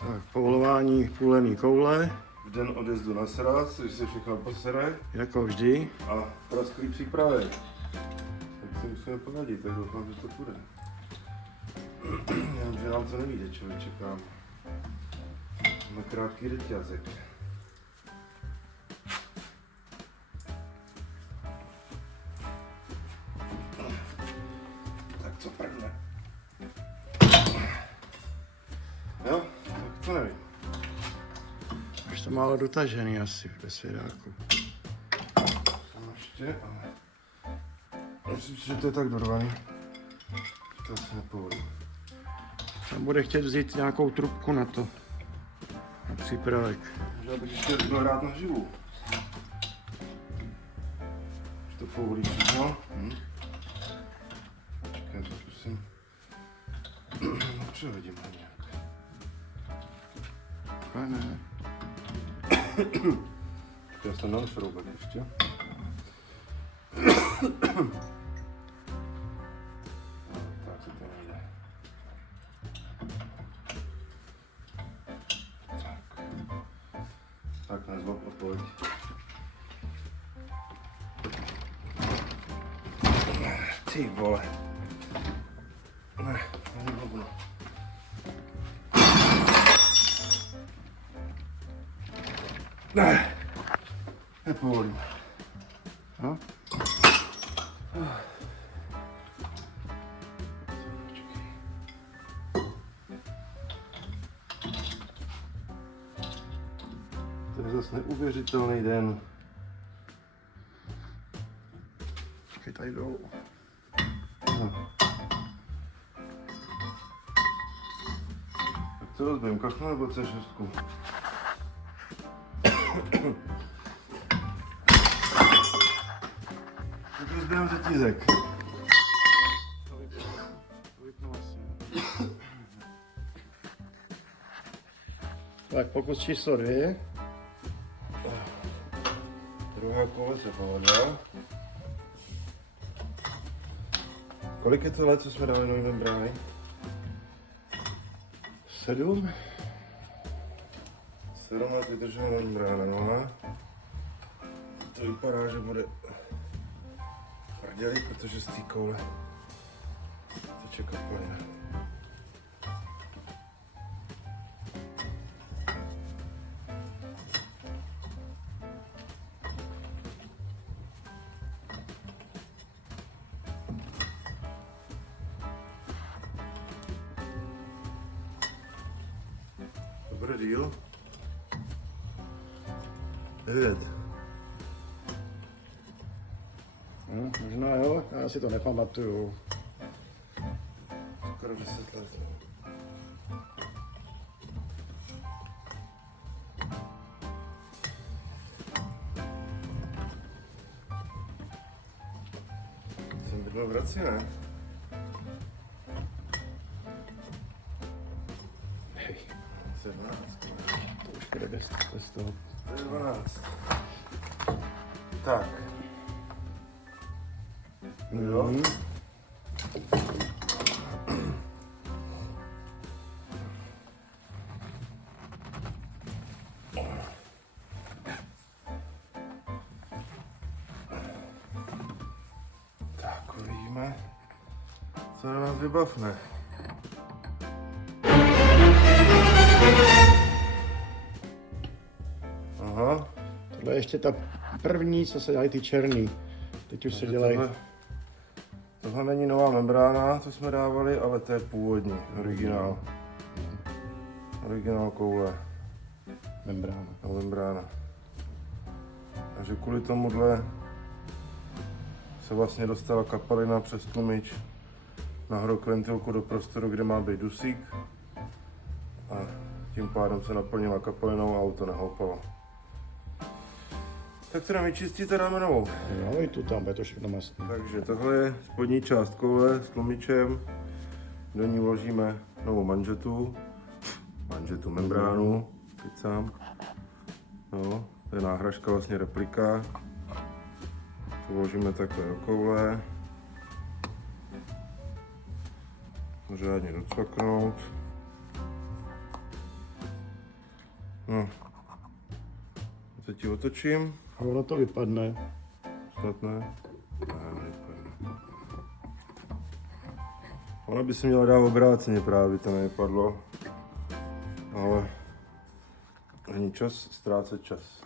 Tak, povolování půlený koule, V den odjezdu na sraz, když se všechno posere jako vždy. a prasklý přípravy. Tak si musíme poradit, tak doufám, že to půjde. Jenom, že nám to nevíde, člověk čeká. Máme krátký řetězek. Tak co prvne? Jo, tak to nevím. Až to málo dotažený asi ve svědáku. Tam ještě, ale... Myslím si, že to je tak dorvaný. To asi nepovolí. Tam bude chtět vzít nějakou trubku na to. Na přípravek. Možná bych ještě byl rád naživu. Už to povolí všechno. Počkej, to zkusím. No přehodím ho nějak. Ne. Já jsem dal šroubek ještě. Tak se to nejde. Tak nezlob a pojď. Ty vole. Ne, není hovno. Ne, nepovolím. No? To je zase neuvěřitelný den. Počkej, tady dolů. No. Tak co rozbijím, kachnu nebo C6? Tak rozbijím řetízek. Tak pokus číslo 2. Druhé kolo se povedlo. Kolik je to let, co jsme dali nový membrány? 7. 7 let vydržela membrána, no. To vypadá, že bude prdělý, protože z té koule teče kapalina. Dobrý díl. 9. No, možná jo, já si to nepamatuju. Skoro 10 let. Jsem bydlel v Hradci, ne? Hej, 12. to už bude bez toho. To je 12. Tak. Jo. Tak, uvidíme, co na nás vybavne. Aha. Tohle je ještě ta první, co se dělají ty černý. Teď už se dělají. Tohle není nová membrána, co jsme dávali, ale to je původní, originál. Originál koule. Membrána. No, membrána. Takže kvůli tomuhle se vlastně dostala kapalina přes tlumič na hrokventilku do prostoru, kde má být dusík. A tím pádem se naplnila kapalinou a auto nehoupalo. Tak to nám vyčistíte, dáme novou. Jo, i tu tam bude to všechno mastné. Takže tohle je spodní část koule s tlumičem. Do ní vložíme novou manžetu membránu, teď sám. No, to je náhražka, vlastně replika. To vložíme takhle do koule. Řádně docvaknout. No. Teď ti otočím. A ono to vypadne. Snad ne. Ne, nevypadne. Ono by se měla dát obráceně právě, to nevypadlo. Ale není čas ztrácet čas.